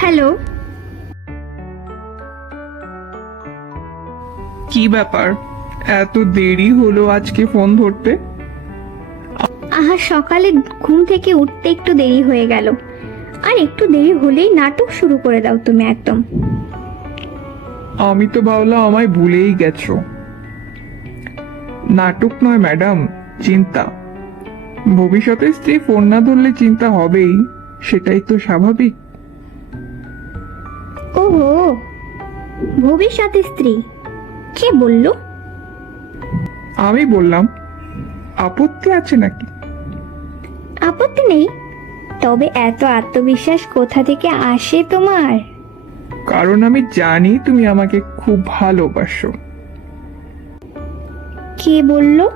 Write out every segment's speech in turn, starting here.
Hello. কি ব্যাপার, এত দেরি হলো আজকে ফোন ধরতে? আহা, সকালে ঘুম থেকে উঠতে একটু দেরি হয়ে গেল। আর একটু দেরি হলেই নাটক শুরু করে দাও তুমি একদম। আমি তো ভাবলাম আমায় ভুলেই গেছো। নাটক নয় ম্যাডাম, চিন্তা। ভবিষ্যতে স্ত্রী ফোন না ধরলে চিন্তা হবেই, সেটাই তো স্বাভাবিক। ওহো, ভবিষ্যতে স্ত্রী? কে বললো? আমি বললাম। আপত্তি আছে নাকি? আপত্তি নেই, তবে এত আত্মবিশ্বাস কোথা থেকে আসে তোমার? কারণ আমি জানি তুমি আমাকে খুব ভালোবাসো। কে বললো?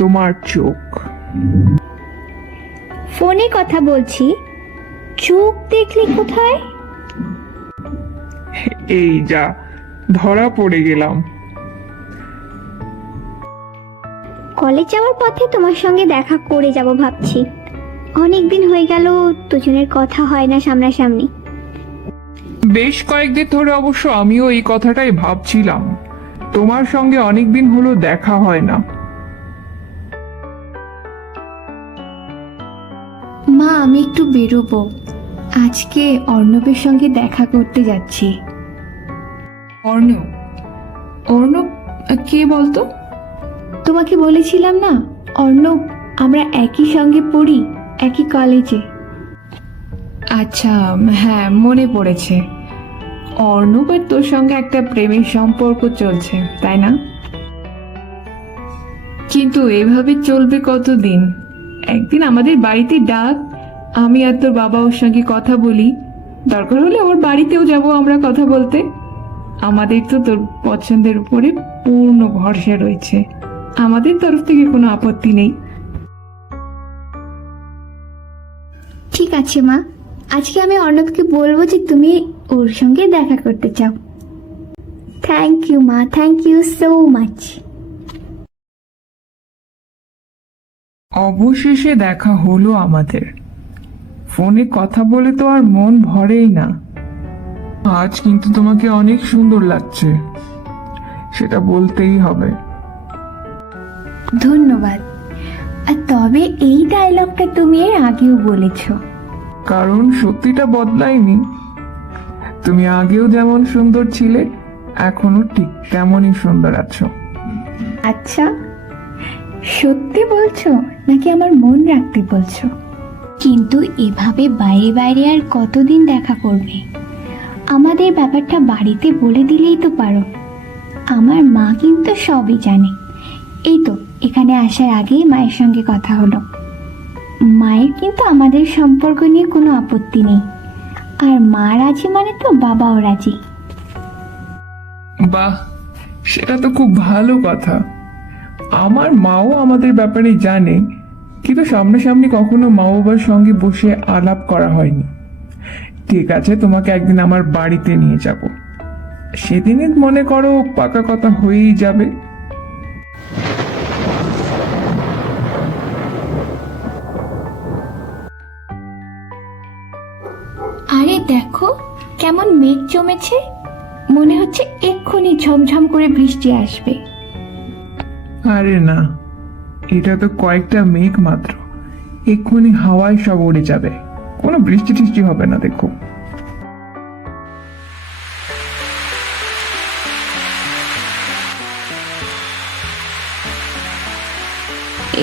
তোমার চোখ। ফোনে কথা বলছি, চোখ দেখলি কোথায়? এই যা, ধরা পড়ে গেলাম। কলেজ যাওয়ার পথে তোমার সঙ্গে দেখা করে যাব ভাবছি। অনেকদিন হয়ে গেল, দুজনের কথা হয় না সামনাসামনি। বেশ কয়েকদিন ধরে অবশ্য আমিও এই কথাটাই ভাবছিলাম। তোমার সঙ্গে অনেকদিন হলো দেখা হয় না। মা, আমি একটু বেরোবো। আজকে অর্ণবের সঙ্গে দেখা করতে যাচ্ছি। অর্ণব? অর্ণব কে বলতো? তোমাকে বলেছিলাম না, অর্ণব। আমরা একই সঙ্গে পড়ি, একই কলেজে। আচ্ছা, হ্যাঁ, মনে পড়েছে। অর্ণবের তোর সঙ্গে একটা প্রেমের সম্পর্ক চলছে, তাই না? কিন্তু এভাবে চলবে কতদিন? একদিন আমাদের বাড়িতে ডাক, আমি আর তোর বাবা ওর সঙ্গে কথা বলি। দরকার হলে ওর বাড়িতেও যাব আমরা কথা বলতে। আমাদের তো তোর পছন্দের উপরে পূর্ণ ভরসা রয়েছে। আমাদের তরফ থেকে কোনো আপত্তি নেই। ঠিক আছে মা, আজকে আমি অর্ণবকে বলবো যে তুমি ওর সঙ্গে দেখা করতে চাও। থ্যাংক ইউ মা, থ্যাংক ইউ সো মাচ। অবশেষে দেখা হলো আমাদের। ফোনে কথা বলে তো আর মন ভরেই না। আজ কিন্তু তোমাকে অনেক সুন্দর লাগছে, সেটা বলতেই হবে। ধন্যবাদ। আর তবে এই ডায়লগটা তুমি এর আগেও বলেছো। কারণ সত্যিটা বদলায়নি। তুমি আগেও যেমন সুন্দর ছিলে, এখনো ঠিক তেমনই সুন্দর আছো। আচ্ছা, সত্যি বলছো নাকি আমার মন রাখতে বলছো? কিন্তু এভাবে বাইরে বাইরে আর কতদিন দেখা করবে? আমাদের ব্যাপারটা বাড়িতে বলে দিলেই তো পারো। আমার মা কিন্তু সবই জানে। এই তো এখানে আসার আগেই মায়ের সঙ্গে কথা হলো। মায়ের কিন্তু আমাদের সম্পর্ক নিয়ে কোনো আপত্তি নেই। আর মা রাজি মানে তো বাবাও রাজি। বাহ, সেটা তো খুব ভালো কথা। আমার মাও আমাদের ব্যাপারে জানে, কিন্তু সামনাসামনি কখনো মা বাবার সঙ্গে বসে আলাপ করা হয়নি। ঠিক আছে, তোমাকে একদিন আমার বাড়িতে নিয়ে যাব। সেদিনই মনে করো পাকা কথা হয়েই যাবে। আরে দেখো, কেমন মেঘ জমেছে। মনে হচ্ছে এক্ষুনি ঝমঝম করে বৃষ্টি আসবে। আরে না, এটা তো কয়েকটা মেঘ মাত্র। এক্ষুনি হাওয়ায় সব উড়ে যাবে, কোনো বৃষ্টি টিষ্টি হবে না, দেখো।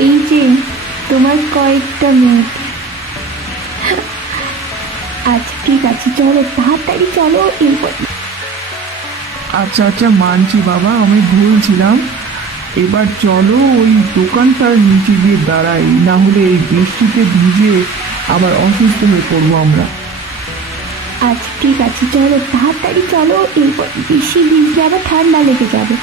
এই যে তোমার কয়েকটা মেঘ। আচ্ছা ঠিক আছে, চলো তাড়াতাড়ি চলো এরপর। আচ্ছা আচ্ছা, মানছি বাবা, আমি ভুলছিলাম। এবার চলো ওই দোকানটার নিচে গিয়ে দাঁড়াই, না হলে এই বৃষ্টিতে ভিজে আবার অসুস্থ হয়ে পড়বো আমরা। আচ্ছা ঠিক আছে, চলো তাড়াতাড়ি চলো, এরপর বেশি ভিজলে আবার ঠান্ডা লেগে যাবে।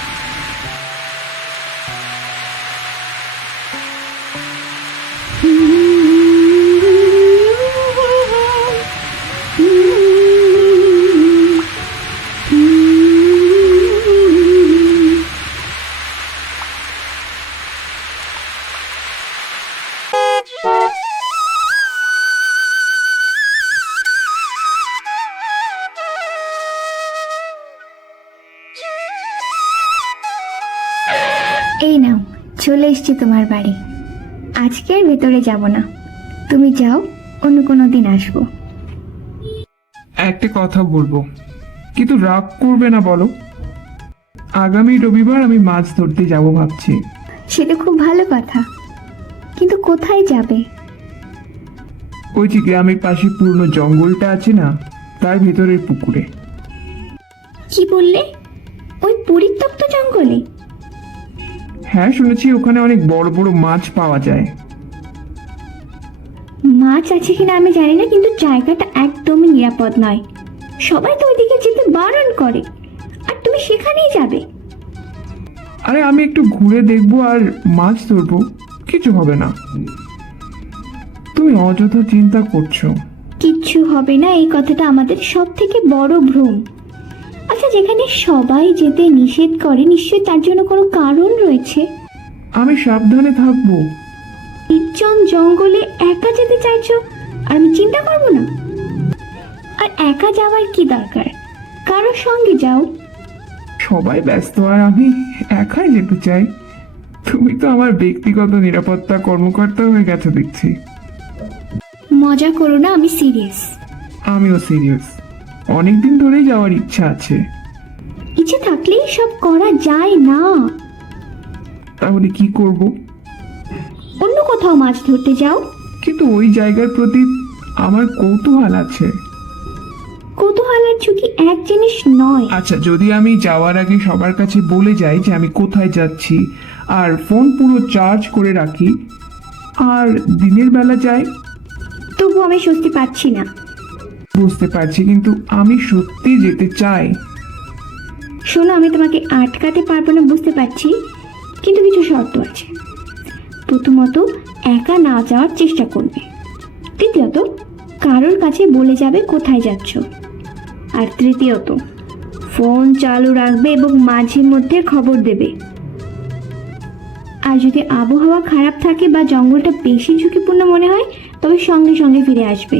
এই নাও, চলে এসছি তোমার বাড়ি। আজকে আর ভেতরে যাব না, তুমি যাও, অন্য কোনো দিন আসবো। একটা কথা বলবো, কিন্তু রাগ করবে না বলো? আগামী রবিবার আমি মাছ ধরতে যাব ভাবছি। সেটা খুব ভালো কথা, কিন্তু কোথায় যাবে? ওই যে গ্রামের পাশে পুরনো জঙ্গলটা আছে না, তার ভেতরের পুকুরে। কি বললে? ওই পরিত্যক্ত জঙ্গলে? হ্যাঁ, শুনেছি ওখানে অনেক বড় বড় মাছ পাওয়া যায়। মাছ আছে কিনা আমি জানি না, কিন্তু জায়গাটা একদমই নিরাপদ নয়। সবাই তো ওইদিকে যেতে বারণ করে, আর তুমি সেখানেই যাবে? আরে আমি একটু ঘুরে দেখবো আর মাছ ধরবো, কিছু হবে না। তুমি অযথা চিন্তা করছো। কিচ্ছু হবে না, এই কথাটা আমাদের সব থেকে বড় ভ্রম। আচ্ছা, যেখানে সবাই যেতে নিষেধ করে, নিশ্চয়ই তার জন্য কোনো কারণ রয়েছে। আমি সাবধানে থাকবো। নির্জন জঙ্গলে একা যেতে চাইছো, আর আমি চিন্তা করবো না? আর একা যাওয়ার কি দরকার, কারোর সঙ্গে যাও। সবাই ব্যস্ত আর আমি একাই যেতে চাই। তুমি তো আমার ব্যক্তিগত নিরাপত্তা কর্মকর্তা হয়ে গেছো দেখছি। মজা করো না, আমি সিরিয়াস। আমিও সিরিয়াস, অনেকদিন ধরেই যাওয়ার ইচ্ছা আছে। ইচ্ছে থাকলেই সব করা যায় না। তাহলে কি করব? অন্য কোথাও মাছ ধরতে যাও। কিন্তু ওই জায়গার প্রতি আমার কৌতূহল আছে। কৌতূহল আর ঝুঁকি এক জিনিস নয়। আচ্ছা, যদি আমি যাওয়ার আগে সবার কাছে বলে যাই যে আমি কোথায় যাচ্ছি, আর ফোন পুরো চার্জ করে রাখি, আর দিনের বেলা যাই? তবু আমি স্বস্তি পাচ্ছি না। বুঝতে পারছি, কিন্তু আমি সত্যি যেতে চাই। শোনো, আমি তোমাকে আটকাতে পারবো না বুঝতে পারছি, কিন্তু কিছু শর্ত আছে। প্রথমত, একা না যাওয়ার চেষ্টা করবে। দ্বিতীয়ত, কারোর কাছে বলে যাবে কোথায় যাচ্ছ। আর তৃতীয়ত, ফোন চালু রাখবে এবং মাঝে মধ্যে খবর দেবে। আর যদি আবহাওয়া খারাপ থাকে বা জঙ্গলটা বেশি ঝুঁকিপূর্ণ মনে হয়, তবে সঙ্গে সঙ্গে ফিরে আসবে।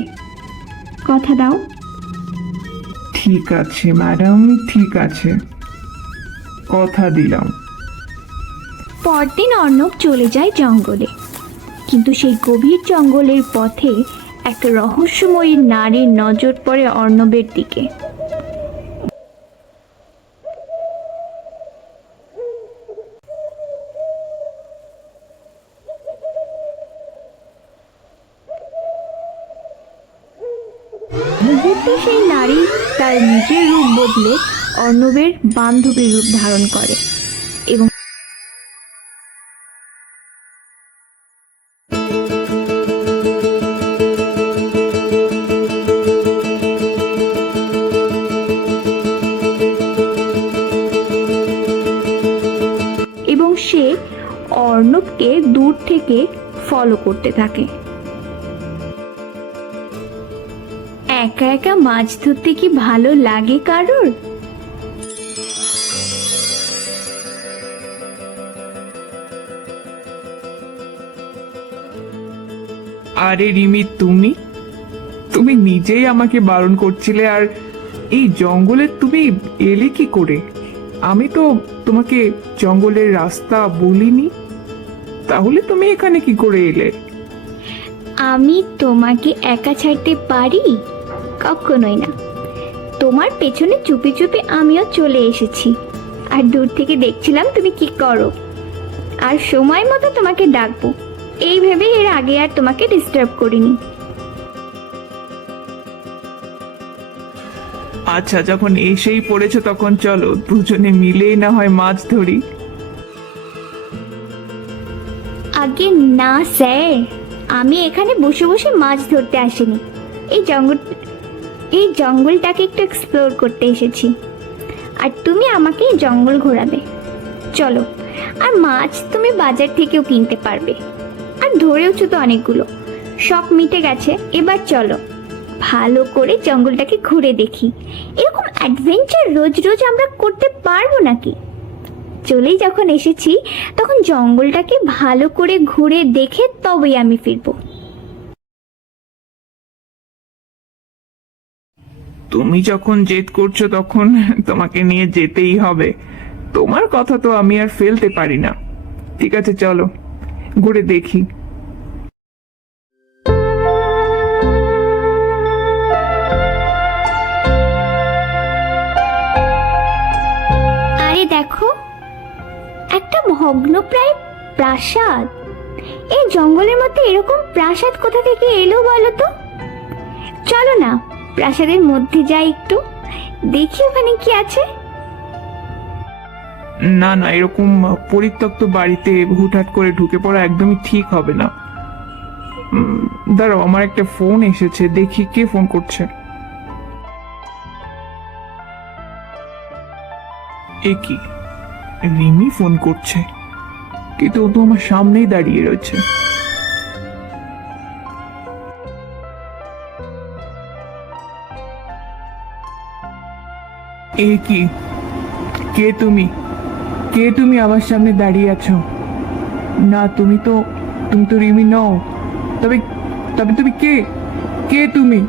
কথা দাও? ঠিক আছে ম্যাডাম, ঠিক আছে, কথা দিলাম। পরদিন অর্ণব চলে যায় জঙ্গলে, কিন্তু সেই গভীর জঙ্গলের পথে এক রহস্যময়ী নারীর নজর পড়ে অর্ণবের দিকে। মুহূর্তে সেই নারী তার নিজের রূপ বদলে অর্ণবের বান্ধবীর রূপ ধারণ করে এবং সে অর্ণবকে দূর থেকে ফলো করতে থাকে। একা একা মাছ ধরতে কি ভালো লাগে কারোর? আরে রিমি, তুমি তুমি নিজেই আমাকে বারণ করছিলে, আর এই জঙ্গলে তুমি এলে কি করে? আমি তো তোমাকে জঙ্গলের রাস্তা বলিনি, তাহলে তুমি এখানে কি করে এলে? আমি তোমাকে একা ছাড়তে পারি? কখনোই না। তোমার পেছনে চুপি চুপি আমিও চলে এসেছি, আর দূর থেকে দেখছিলাম তুমি কি করো, আর সময় মতো তোমাকে ডাকবো এই ভেবে এর আগে আর তোমাকে ডিস্টার্ব করিনি। আচ্ছা, যখন এসেই পড়েছো তখন চলো দুজনে মিলেই না হয় মাছ ধরি। আগে না স্যার, আমি এখানে বসে বসে মাছ ধরতে আসিনি। এই জঙ্গলটাকে একটু এক্সপ্লোর করতে এসেছি, আর তুমি আমাকে এই জঙ্গল ঘোরাবে। চলো, আর মাছ তুমি বাজার থেকেও কিনতে পারবে, আর ধরেওছো তো অনেকগুলো। শখ মিটে গেছে, এবার চলো ভালো করে জঙ্গলটাকে ঘুরে দেখি। এরকম অ্যাডভেঞ্চার রোজ রোজ আমরা করতে পারবো নাকি? চলেই যখন এসেছি তখন জঙ্গলটাকে ভালো করে ঘুরে দেখে তবেই আমি ফিরবো। তুমি যখন জেদ করছো তখন তোমাকে নিয়ে যেতেই হবে। তোমার কথা তো আমি আর ফেলতে পারি না। ঠিক আছে, চলো ঘুরে দেখি। আরে দেখো, একটা ভগ্নপ্রায় প্রাসাদ। এই জঙ্গলের মধ্যে এরকম প্রাসাদ কোথা থেকে এলো বলো তো? চলো না প্রাসাদের মধ্যে যাই, একটু দেখি ওখানে কি আছে। না না, এরকম পরিত্যক্ত বাড়িতে হুটহাট করে ঢুকে পড়া একদমই ঠিক হবে না। দাঁড়াও, আমার একটা ফোন এসেছে, দেখি কে ফোন করছে। এ কি, রিমি ফোন করছে, কিন্তু ও তো আমার সামনেই দাঁড়িয়ে রয়েছে। এ কি, কে তুমি? কে তুমি আমার সামনে দাঁড়িয়ে আছো? না, তুমি তো রিমি নও। তবে তবে তুমি কে? কে তুমি?